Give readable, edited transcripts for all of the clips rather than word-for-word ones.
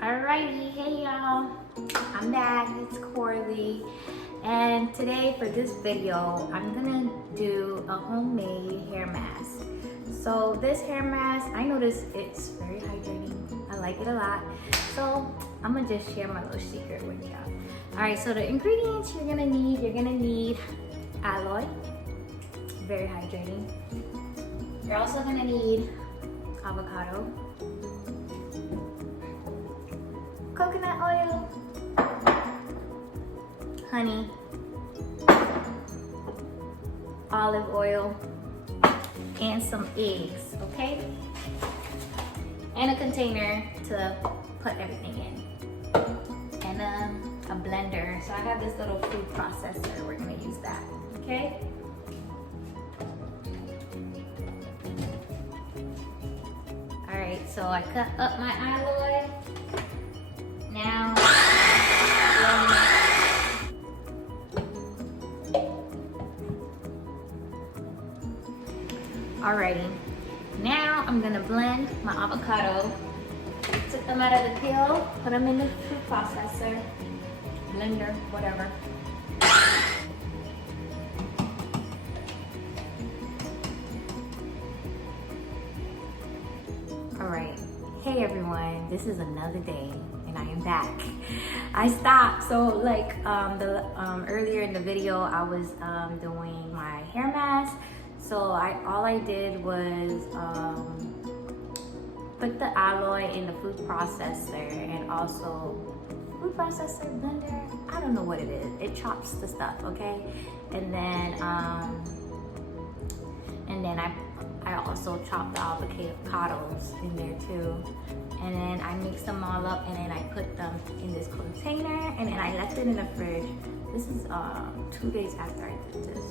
Alrighty, hey y'all, I'm back, it's Corley, and today for this video, I'm gonna do a homemade hair mask. So this hair mask, I noticed it's very hydrating, I like it a lot, so I'm gonna just share my little secret with y'all. Alright, so the ingredients you're gonna need aloe, very hydrating. You're also gonna need avocado, coconut oil, honey, olive oil, and some eggs, okay? And a container to put everything in. And a blender. So I have this little food processor. We're gonna use that, okay? All right, so I cut up my aloe. Now, alrighty. Now I'm gonna blend my avocado. Took them out of the peel, put them in the food processor, blender, whatever. Alright, hey everyone, this is another day. I am back. I stopped. So like earlier in the video, I was doing my hair mask. So all I did was put the aloe in the food processor and also food processor blender. I don't know what it is. It chops the stuff, okay? And then I also chopped the avocados in there too. And then I mixed them all up and then I put them in this container and then I left it in the fridge. This is 2 days after I did this.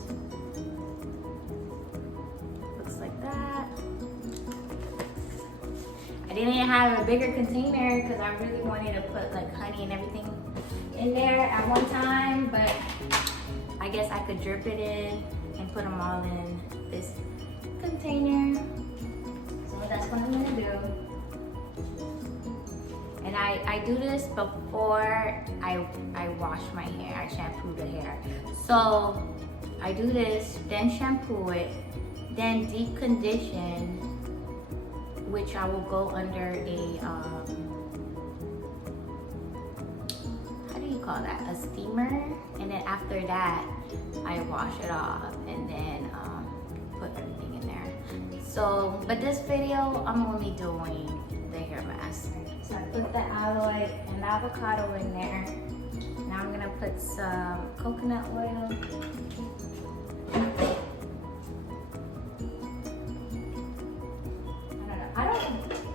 Looks like that. I didn't have a bigger container because I really wanted to put like honey and everything in there at one time, but I guess I could drip it in and put them all in this container. So that's what I'm gonna do. And I do this before I wash my hair, I shampoo the hair. So I do this, then shampoo it, then deep condition, which I will go under a, how do you call that? A steamer. And then after that, I wash it off and then put everything in there. So, but this video, I'm only doing the hair mask. So I put the aloe and avocado in there. Now I'm gonna put some coconut oil.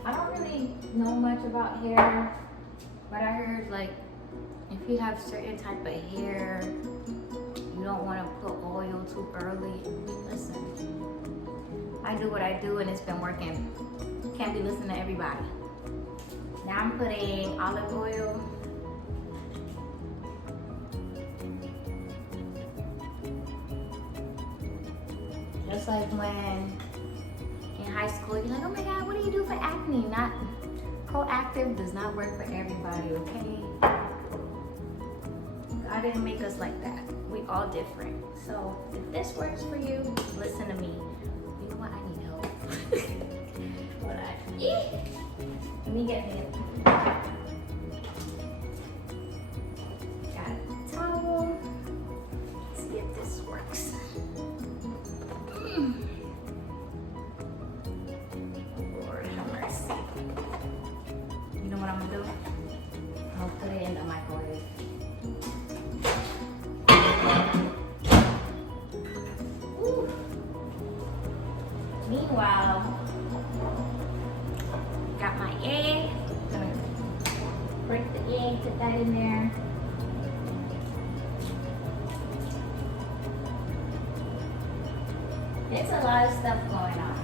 I don't really know much about hair, but I heard like if you have certain type of hair, you don't want to put oil too early. Listen, I do what I do and it's been working. Can't be listening to everybody. Now I'm putting olive oil. Just like when in high school, you're like, oh my God, what do you do for acne? Not proactive does not work for everybody, okay? God didn't make us like that. We all different. So if this works for you, listen to me. You know what? I need help. Hold on. Let me get me got a towel. Let's see if this works. Lord have mercy. You know what I'm gonna do? I'm gonna put it in the microwave. Ooh. Meanwhile, got my egg. Gonna break the egg, put that in there. It's a lot of stuff going on,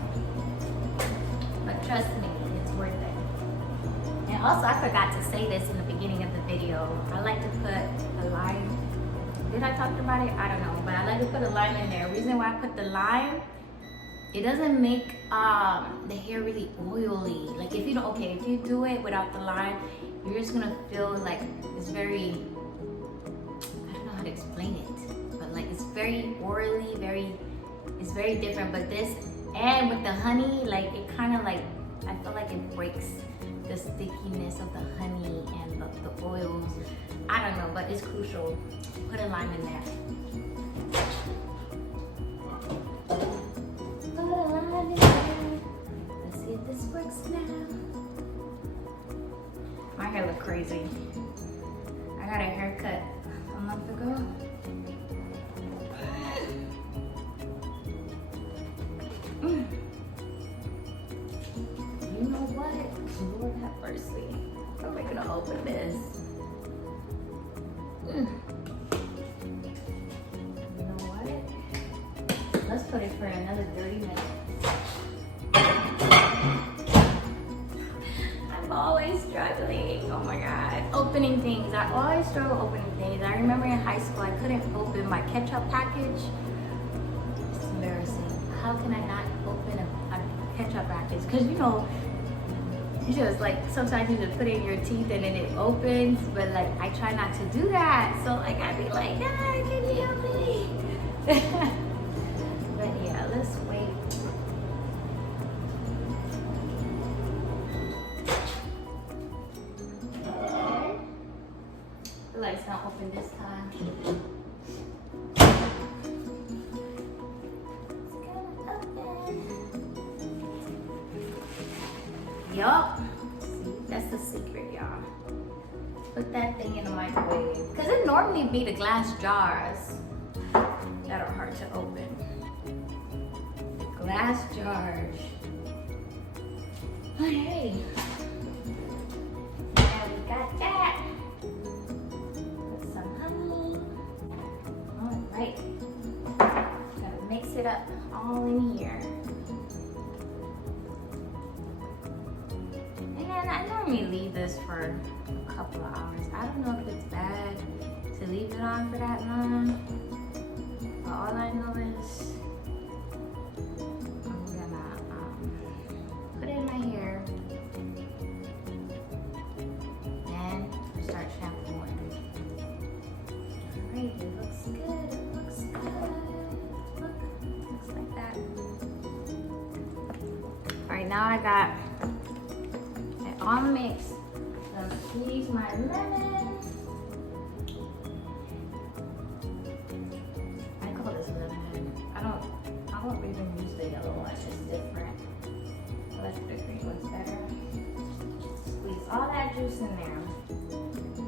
but trust me, it's worth it. And also, I forgot to say this in the beginning of the video. I like to put a lime. Did I talk about it? I don't know, but I like to put a lime in there. The reason why I put the lime, it doesn't make the hair really oily. Like if you don't, okay, if you do it without the lime, you're just gonna feel like it's very, I don't know how to explain it, but like it's very orally, it's very different. But this, and with the honey, like it kind of like, I feel like it breaks the stickiness of the honey and the oils. I don't know, but it's crucial. Put a lime in there. Put a lime in there. Let's see if this works now. My hair look crazy. I got a haircut a month ago. You know what? Lord have mercy. How am I gonna open this? You know what? Let's put it for another 30 minutes. I'm always struggling. Oh my God. Opening things. I always struggle opening things. I remember in high school I couldn't open my ketchup package. It's embarrassing. How can I not open a ketchup package? Because you know, you just like sometimes you just put it in your teeth and then it opens, but like I try not to do that. So like I'd be like, ah, can you help me? But yeah, let's wait. Okay. The light's not open this time. Yup. See, that's the secret, y'all. Put that thing in the microwave. Because it normally be the glass jars that are hard to open. The glass jars. Okay. Now we got that. Put some honey. Alright. Gotta mix it up all in here. And I normally leave this for a couple of hours. I don't know if it's bad to leave it on for that long, but all I know is I'm gonna put it in my hair and start shampooing. Alright, it looks good, it looks good. Look, looks like that. Alright, now I got all mixed. So squeeze my lemon. I call this lemon. I don't even use the yellow one. It's different. I like the green one's better. Squeeze all that juice in there.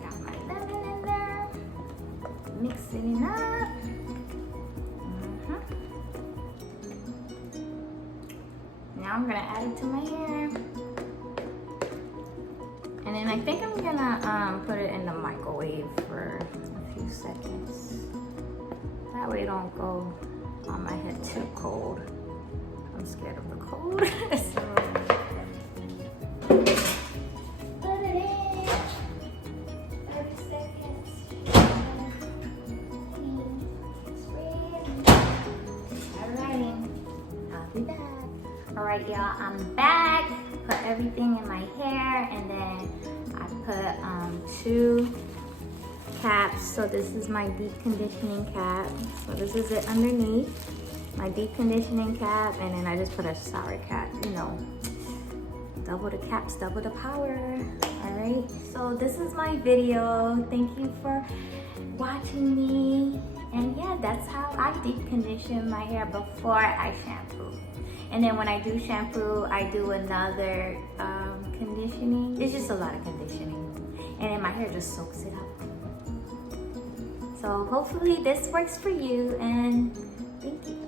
Got my lemon in there. Mixing it up. Now I'm gonna add it to my hair. And then I think I'm gonna put it in the microwave for a few seconds. That way it don't go on my head too cold. I'm scared of the cold. So put it in 30 seconds. Alrighty, I'll be back. Alright y'all, I'm back. Put everything in my hair, and then I put 2 caps. So this is my deep conditioning cap. So this is it underneath, my deep conditioning cap, and then I just put a shower cap, you know, double the caps, double the power. All right, so this is my video. Thank you for watching me. And yeah, that's how I deep condition my hair before I shampoo. And then when I do shampoo, I do another conditioning. It's just a lot of conditioning. And then my hair just soaks it up. So hopefully this works for you, and thank you.